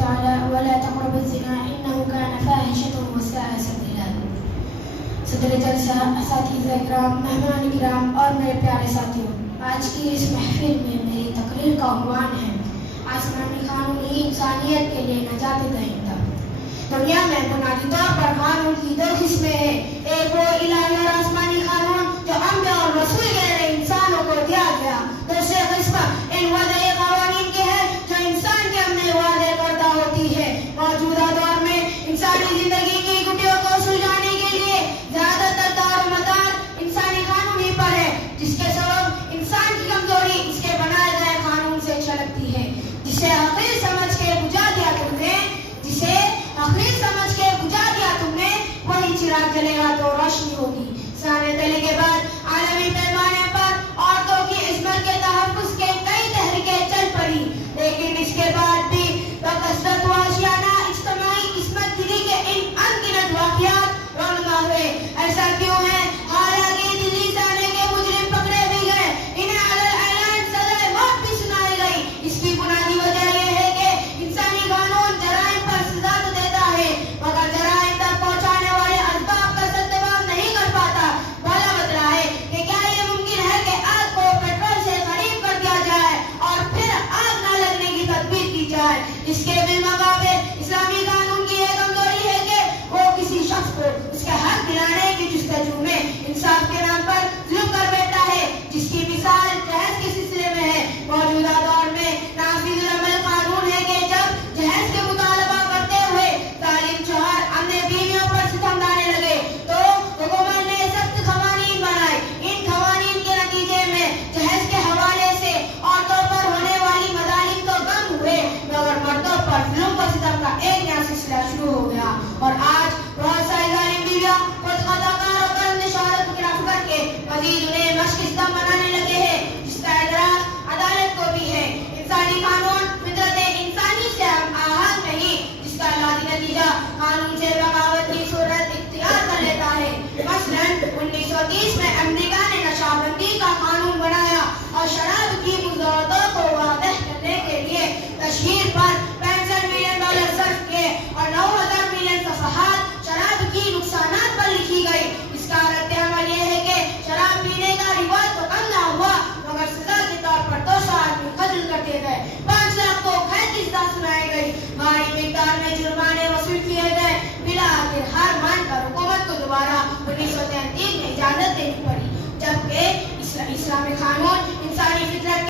تعالى ولا تقربوا الزنا إنه كان فاحشة وساء سبيلا. صدر جلسہ، اساتذہ کرام، مہمان کرام اور میرے پیارے ساتھیوں، آج کی اس محفل میں میری تقریر کا عنوان ہے آسمانی قانون ہی انسانیت کے لیے نجات دہندہ۔ دنیا میں بنیادی طور پر قانون کی دو قسمیں ہیں، ایک وہ الہی اور آسمانی قانون جو انبیاء اور رسول غیر انسانوں کو دیا گیا، دوسری قسم ان وضعی قوانین کی ہے جو انسان کے اپنے وعدے کردہ ہوتی ہے۔ موجودہ دور میں انسانی زندگی کی گٹھیوں کو سلجھانے کے لیے زیادہ تر دار و مدار انسانی قانون ہی پر ہے، جس کے سبب انسان کی کمزوری اس کے بنائے گئے قانون سے چھلکتی ہے، جسے حقیر سمجھ کے بجھا دیا تم نے، جسے حقیر سمجھ کے بجھا دیا تم نے، وہی چراغ جلے گا تو روشنی ہوگی۔ سامنے دلی کے بعد عالمی پیمانے پر